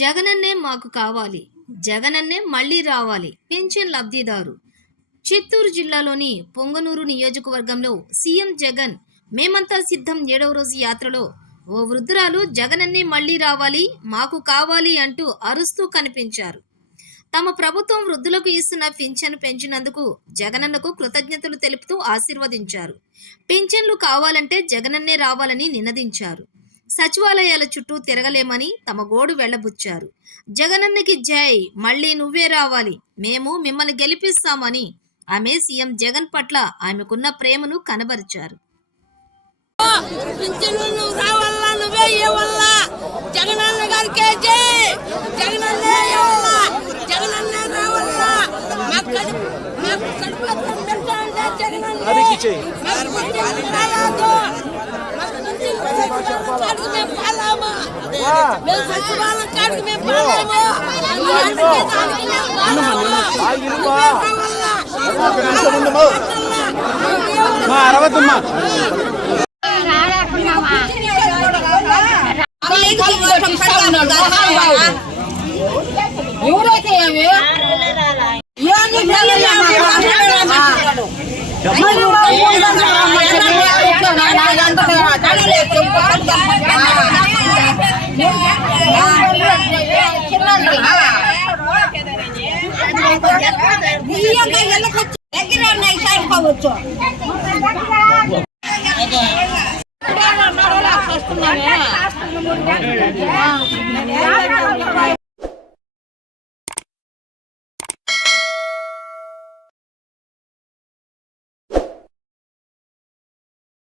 జగనన్నే మాకు కావాలి. జగనన్నే మళ్ళీ రావాలి. పెన్షన్ లబ్ధిదారు. చిత్తూరు జిల్లాలోని పొంగనూరు నియోజకవర్గంలో సీఎం జగన్ మేమంతా సిద్ధం 7వ రోజు యాత్రలో ఓ వృద్ధురాలు జగనన్నే మళ్ళీ రావాలి, మాకు కావాలి అంటూ అరుస్తూ కనిపించారు. తమ ప్రభుత్వం వృద్ధులకు ఇస్తున్న పింఛను పెంచినందుకు జగనన్నకు కృతజ్ఞతలు తెలుపుతూ ఆశీర్వదించారు. పింఛన్లు కావాలంటే జగనన్నే రావాలని నినదించారు. సచివాలయాల చుట్టూ తిరగలేమని తమ గోడు వెళ్లబుచ్చారు. జగనన్నకి జై, మళ్ళీ నువ్వే రావాలి, మేము మిమ్మల్ని గెలిపిస్తామని ఆమె సీఎం జగన్ పట్ల ఆమెకున్న ప్రేమను కనబరిచారు. జగనన్న గారికి జై, జగనన్నే రావాలా, జగనన్నే రావాలా, మాకు ఎవరైతే